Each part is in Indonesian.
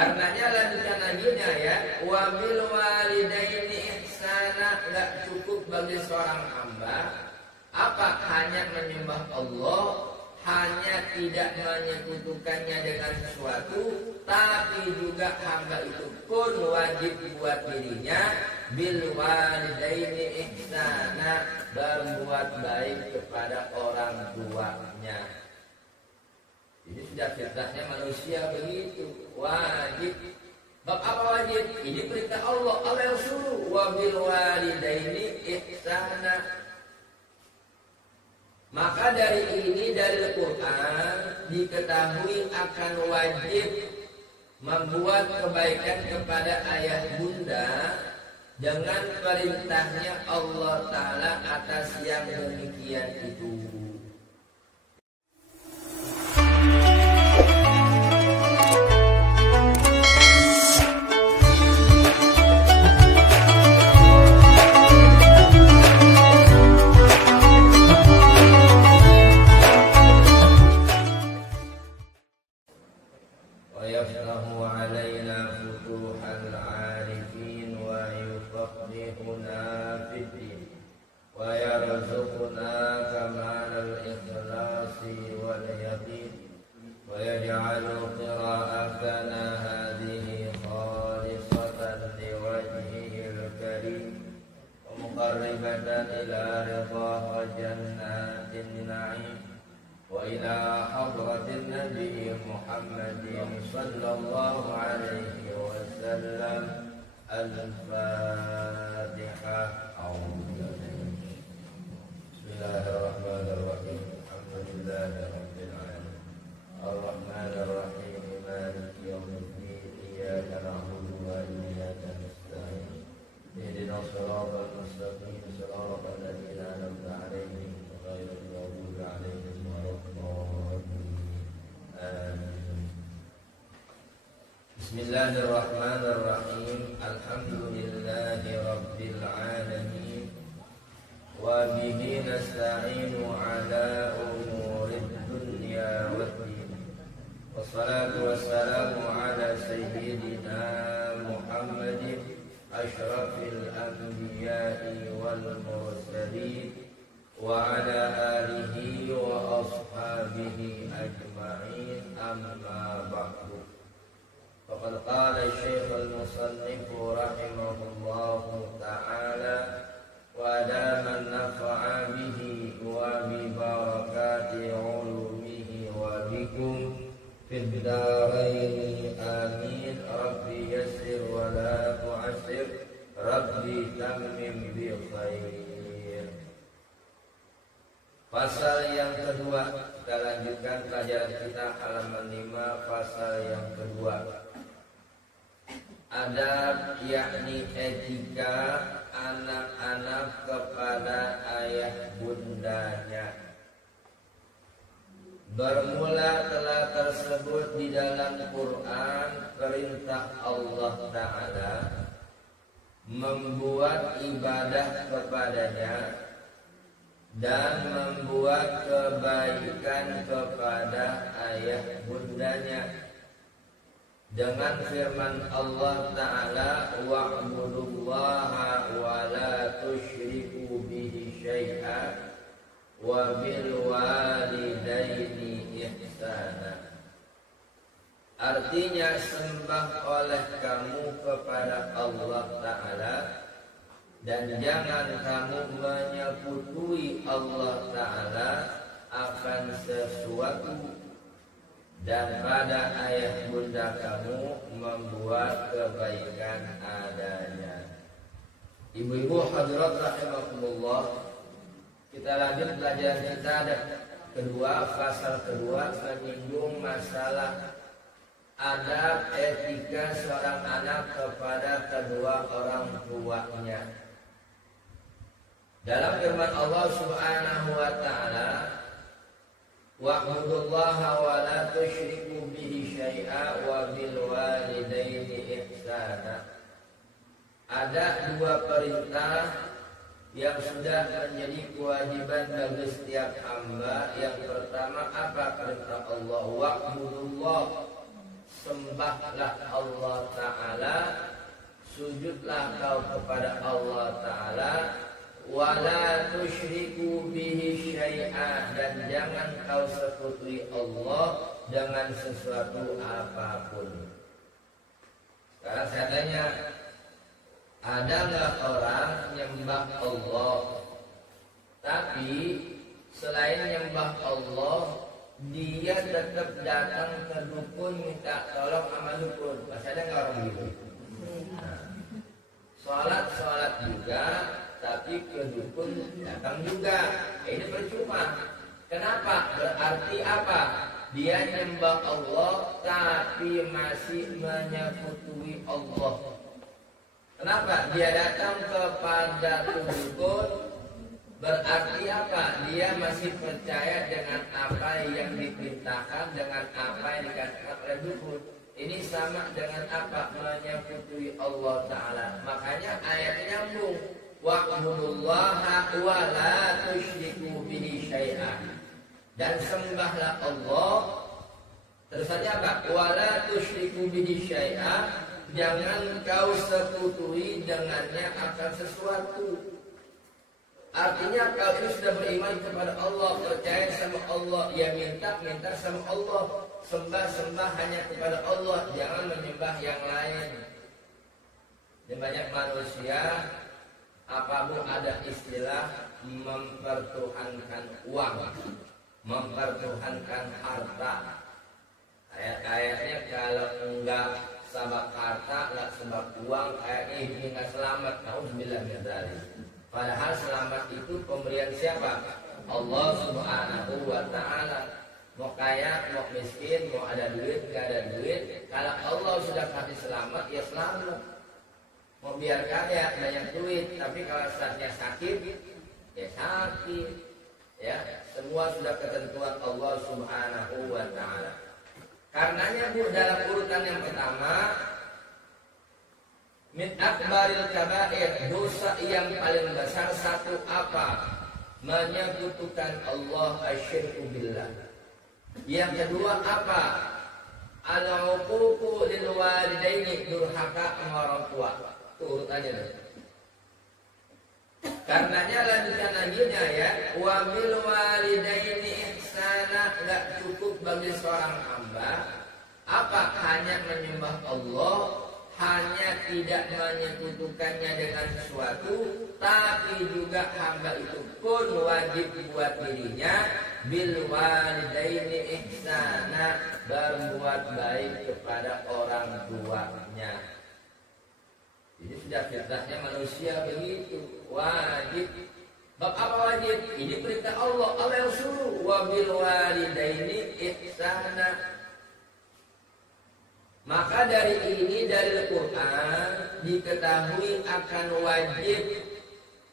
Karenanya lanjutan laginya ya, wa bil walidaini ihsana, enggak cukup bagi seorang hamba apa hanya menyembah Allah, hanya tidak menyekutukannya dengan sesuatu, tapi juga hamba itu pun wajib buat dirinya bil walidaini ihsana, berbuat baik kepada orang tuanya. Ini sudah fitrahnya manusia begitu, wajib. Bab apa wajib? Ini perintah Allah. Allah yang suruh wa bil walidaini ihsana. Maka dari ini dari Al-Quran diketahui akan wajib membuat kebaikan kepada ayah bunda dengan perintahnya Allah Ta'ala atas yang demikian itu. Bismillahirrahmanirrahim. Alhamdulillahi rabbil alamin. Wa bihi nasta'inu ala umurid dunya waddin. Wassalatu wassalamu ala sayyidina Muhammadin asyrafil anbiya'i wal mursalin wa ala alihi wa ashabihi ajma'in, amma ba'du. Faqad qala Syekh al-Musannif rahimahullahu ta'ala wa adaman nafa'a bihi wa bi barakati ulumihi wa bikum fid daraini amin. Rabbi yassir wa la tu'assir, Rabbi tammim bi khair. Pasal yang kedua, kita lanjutkan pelajaran kita halaman 5, pasal yang kedua. Adab yakni etika anak-anak kepada ayah bundanya. Bermula telah tersebut di dalam Quran perintah Allah Ta'ala membuat ibadah kepadanya dan membuat kebaikan kepada ayah bundanya dengan firman Allah Ta'ala wa'budullaha wa la tusyriku bihi syai'a wa bil walidaini ihsana. Artinya sembah oleh kamu kepada Allah Ta'ala dan jangan kamu menyekutui Allah Ta'ala akan sesuatu, dan pada ayah bunda kamu membuat kebaikan adanya. Ibu-ibu hadirat rahimakumullah, kita lanjut pelajaran kita ada kedua, pasal kedua menyinggung masalah adab etika seorang anak kepada kedua orang tuanya. Dalam firman Allah Subhanahu wa Ta'ala, wa'budullaha wa la tusyriku bihi syai'a wa bil walidaini ihsana. Ada dua perintah yang sudah menjadi kewajiban bagi setiap hamba. Yang pertama apa perintah Allah? Wa'budullah, sembahlah Allah Ta'ala, sujudlah kau kepada Allah Ta'ala, wala tusyriku bihi syai'a, dan jangan kau sekutuai Allah dengan sesuatu apapun. Sekarang saya tanya, ada nggak orang nyembah Allah tapi selain nyembah Allah dia tetap datang ke dukun minta tolong sama dukun? Masih ada nggak orang gitu? Nah, sholat juga tapi ke dukun datang juga. Ini percuma. Kenapa? Berarti apa? Dia nyembah Allah tapi masih menyekutui Allah. Kenapa? Dia datang kepada dukun, berarti apa? Dia masih percaya dengan apa yang diperintahkan, dengan apa yang dikatakan oleh dukun. Ini sama dengan apa? Menyekutui Allah Ta'ala. Makanya ayatnya nyambung. Wa'budullaha wa la tusyriku bihi syai'an. Dan sembahlah Allah. Terus saja apa? Wa la tusyriku bihi syai'an. Jangan kau sekutui dengannya akan sesuatu. Artinya kau ini sudah beriman kepada Allah, percaya sama Allah, ya minta sama Allah, sembah hanya kepada Allah, jangan menyembah yang lain. Di banyak manusia, apapun ada istilah mempertuhankan uang, mempertuhankan harta. Kayaknya kalau enggak sebab harta, enggak sebab uang, kayaknya ini enggak selamat. Nauzubillah min dzalik. Padahal selamat itu pemberian siapa? Allah Subhanahu wa Ta'ala. Mau kaya, mau miskin, mau ada duit, enggak ada duit, kalau Allah sudah kasih selamat, ya selamat. Mau biar kaya, banyak duit, tapi kalau saatnya sakit, ya sakit. Ya, semua sudah ketentuan Allah Subhanahu wa Ta'ala. Karenanya Bu, dalam urutan yang pertama, min akbaril kabair, dosa yang paling besar satu apa? Menyekutukan Allah, asyirku billah. Yang kedua apa? Al-uququ lil walidaini, durhaka sama orang tua. Itu urutannya. Karenanya lanjutan lagi ya, wa bil walidaini ihsana, enggak cukup bagi seorang hamba apa hanya menyembah Allah, hanya tidak menyekutukannya dengan sesuatu, tapi juga hamba itu pun wajib buat dirinya bil walidaini ihsana, berbuat baik kepada orang tuanya. Ini sudah fitrahnya manusia begitu, wajib. Bab apa wajib? Ini perintah Allah, Allah yang suruh. Wa bil walidaini ihsana. Maka dari ini, dari Al-Quran diketahui akan wajib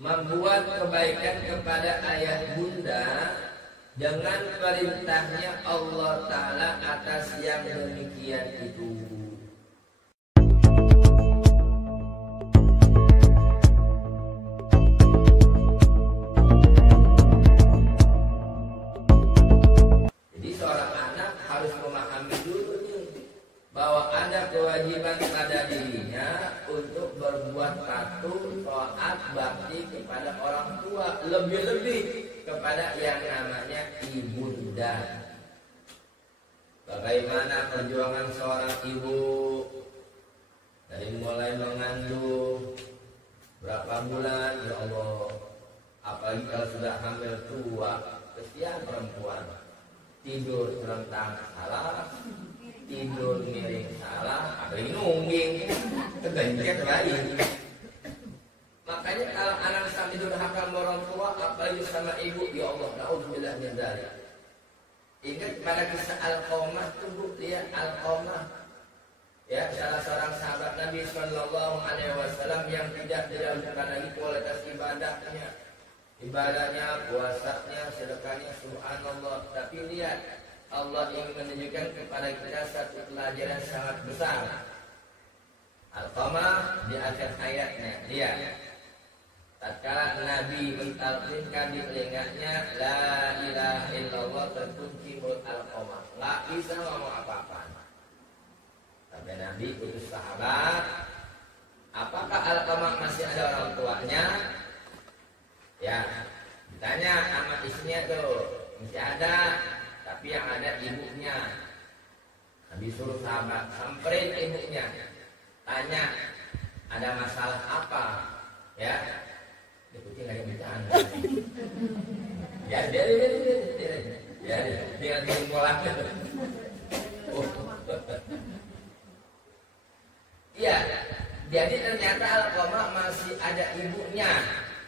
membuat kebaikan kepada ayah bunda dengan perintahnya Allah Ta'ala atas yang demikian itu. Jadi seorang anak harus memahami dulu bahwa ada kewajiban pada dirinya untuk berbuat patuh, taat, bakti kepada orang tua, lebih-lebih kepada yang namanya ibunda. Bagaimana perjuangan seorang ibu dari mulai mengandung berapa bulan, ya Allah, apalagi kalau sudah hamil tua, kesian perempuan, tidur terlentang salah, tidur miring salah, apa ini nungging, kegencet lain. Makanya kalau anak sampai durhaka sama orang tua, apalagi sama ibu, ya Allah, nauzubillah min dzalik. Ingat pada kisah Alqamah itu Bu, lihat Alqamah, ya salah seorang sahabat Nabi Sallallahu Alaihi Wasallam yang tidak diragukan lagi kualitas ibadahnya, puasanya, sedekahnya, subhanallah. Tapi lihat, Allah ingin menunjukkan kepada kita satu pelajaran sangat besar. Al-Qamah di akhir ayatnya, lihat. Tatkala Nabi mentalkinkan di telinganya la ilaha illallah, terkunci mulut Al-Qamah, nggak bisa ngomong apa-apa. Sampai Nabi utus sahabat, apakah Alqamah masih ada orang tuanya? Ya, ditanya sama istrinya tuh, masih ada, tapi yang ada ibunya. Nabi suruh sahabat samperin ibunya, tanya ada masalah apa? Ya, ikuti nggak ada bercanda. Ya, dia dimulai. Iya, jadi ternyata Alqamah masih ada ibunya,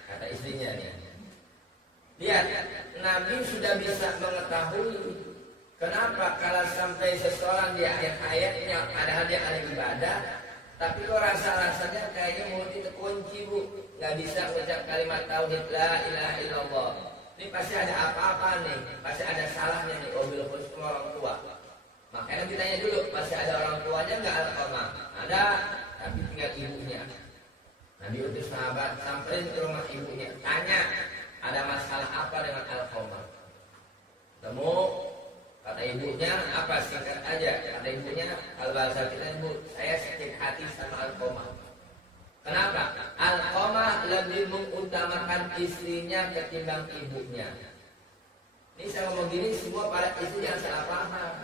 kata istrinya nih. Lihat, Nabi sudah bisa mengetahui kenapa kalau sampai seseorang di akhir hayatnya padahal dia ahli ibadah, tapi kok rasa-rasanya kayaknya mulut itu kunci bu, nggak bisa ucap kalimat tauhid la ilaha illallah. Ini pasti ada apa-apa nih, pasti ada salahnya nih, wabil khusus orang tua. Makanya ditanya dulu, masih ada orang tuanya nggak Alqamah? Ada, tapi tinggal ibunya. Nabi utus sahabat samperin ke rumah ibunya, tanya ada masalah apa dengan Alqamah. Temu, kata ibunya apa, singkat aja. Kata ibunya, kalau bahasa kita ibu, saya sakit hati sama Alqamah. Kenapa? Alqamah lebih mengutamakan istrinya ketimbang ibunya. Ini saya ngomong gini, semua para istri yang salah paham.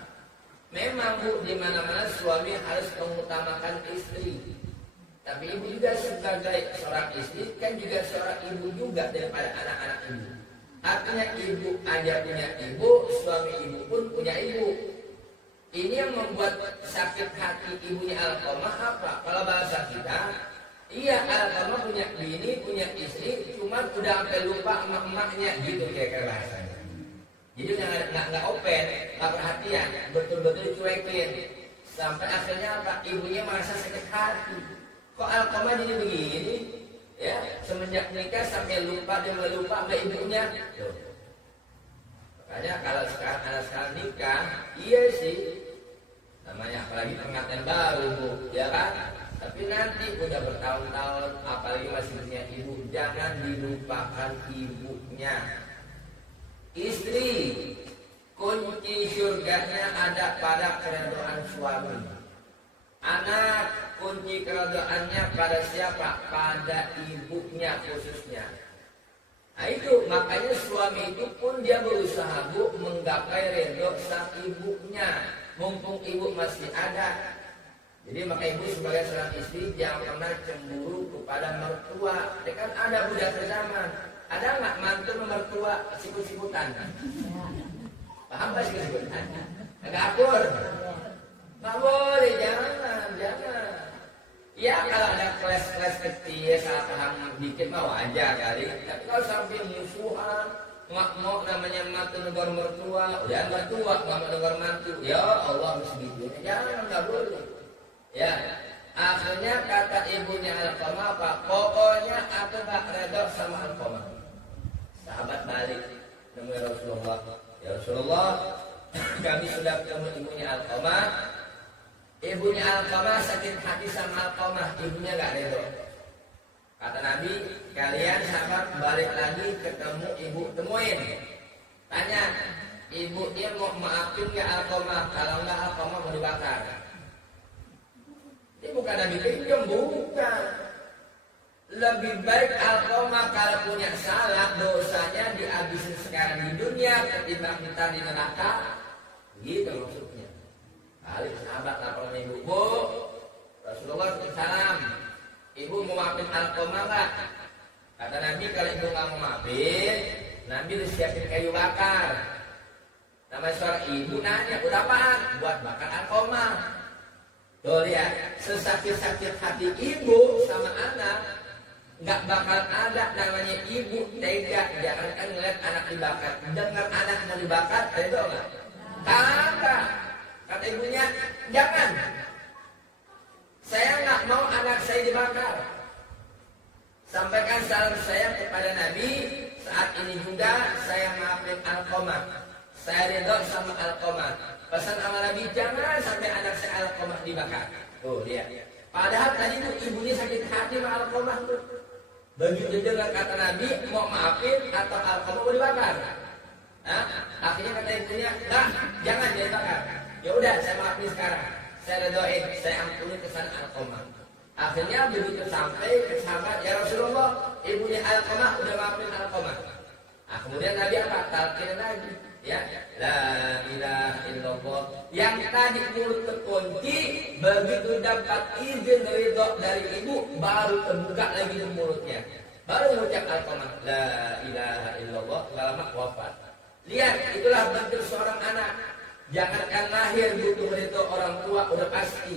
Memang bu, di mana-mana suami harus mengutamakan istri. Tapi ibu juga sebagai seorang istri kan juga seorang ibu juga daripada anak-anak ibu. Artinya ibu aja punya ibu, suami ibu pun punya ibu. Ini yang membuat sakit hati ibunya Alqamah apa? Kalau bahasa kita, iya Alqamah punya bini, punya istri, cuman udah sampai lupa emak-emaknya gitu kira-kira bahasanya. Jadi nggak open, nggak perhatian, betul-betul cuekin. Sampai akhirnya apa? Ibunya merasa sakit hati. Kok Alqamah jadi begini? Ya, semenjak nikah sampai lupa, dia mulai lupa sama ibunya. Tuh. Makanya kalau sekarang anak sekarang nikah, iya sih. Namanya apalagi pengantin baru bu, ya kan? Tapi nanti udah bertahun-tahun, apalagi masih punya ibu, jangan dilupakan ibunya. Istri, kunci surganya ada pada keredoan suami. Anak, kunci keredoannya pada siapa? Pada ibunya khususnya. Nah itu, makanya suami itu pun dia berusaha bu menggapai ridho sang ibunya, mumpung ibu masih ada. Jadi maka ibu sebagai seorang istri jangan pernah cemburu kepada mertua. Dia kan ada budak zaman. Ada nggak mantu mertua sikut-sikutan? Paham nggak sikut-sikutan? Agak akur. Nggak boleh, jangan. Ya kalau ada kelas-kelas kecil salah paham dikit mah wajar kali. Tapi kalau sampai musuhan, nggak mau namanya mantu negor mertua, udah nggak tua nggak mau negor mantu. Ya Allah mesti gitu. Jangan, nggak boleh. Ya. Akhirnya kata ibunya Alqamah apa? Pokoknya aku nggak reda sama Alqamah. Sahabat balik nemui Rasulullah. Ya Rasulullah, kami sudah ketemu ibunya Alqamah. Ibunya Alqamah sakit hati sama Alqamah, ibunya gak ridho. Kata Nabi, kalian sahabat balik lagi ketemu ibu, temuin. Tanya, ibunya mau maafin gak Alqamah? Kalau enggak Alqamah mau dibakar. Ini bukan Nabi pinjam, bukan. Lebih baik Alqamah kalau punya salah, dosanya dihabisin sekarang di dunia ketimbang kita di neraka. Gitu maksudnya. Balik sahabat lapor ibu, bu, Rasulullah salam. Ibu mau maafin Alqamah nggak? Kata Nabi kalau ibu nggak mau maafin, Nabi siapin kayu bakar. Nama seorang ibu nanya, udah apaan? Buat bakar Alqamah. Tuh lihat, sesakit-sakit hati ibu sama anak. Nggak bakal ada namanya ibu tega, jangan kan ngeliat anak dibakar. Dengar anak mau dibakar, tega nggak? Kagak. Kata ibunya, jangan. Saya nggak mau anak saya dibakar. Sampaikan salam saya kepada Nabi. Saat ini juga saya maafin Alqamah. Saya ridho sama Alqamah. Pesan sama Nabi, jangan sampai anak saya Alqamah dibakar. Tuh lihat. Padahal tadi tuh ibunya sakit hati sama Alqamah tuh. Begitu dengar kata Nabi, mau maafin atau Alqamah mau dibakar. Nah, akhirnya kata ibunya, nah, jangan dibakar. Ya udah, saya maafin sekarang. saya redoin, saya ampuni kesalahan Alqamah. Akhirnya begitu sampai ke sahabat, ya Rasulullah, ibunya Alqamah udah maafin Alqamah. Nah, kemudian Nabi apa? Talqin lagi, ya, la ilaha illallah. Yang tadi mulut terkunci, begitu dapat izin ridho dari ibu, baru terbuka lagi mulutnya. Baru mengucap Alqamah, la ilaha illallah, lama wafat. Lihat, itulah bentuk seorang anak. Jangankan lahir butuh ridho orang tua, udah pasti.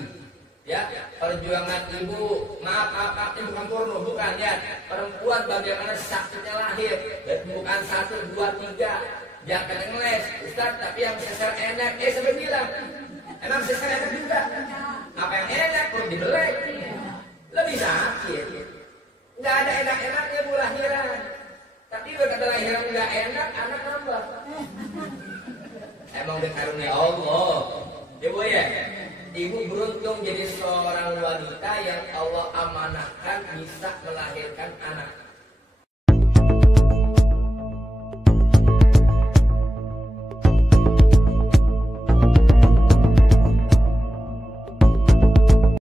Ya, perjuangan ibu, maaf, ini bukan porno, bukan ya. Perempuan bagaimana sakitnya lahir, bukan 1, 2, 3. Jangan ngeles, Ustaz, tapi yang sesar enak, saya bilang, emang sesar enak juga. Apa yang enak, perlu dibelek. Lebih sakit. Nggak ada enak-enaknya bu lahiran. Tapi kalau kata lahiran nggak enak, anak nambah. Emang udah karunia Allah. Ibu ya. Ibu beruntung jadi seorang wanita yang Allah amanahkan bisa melahirkan anak.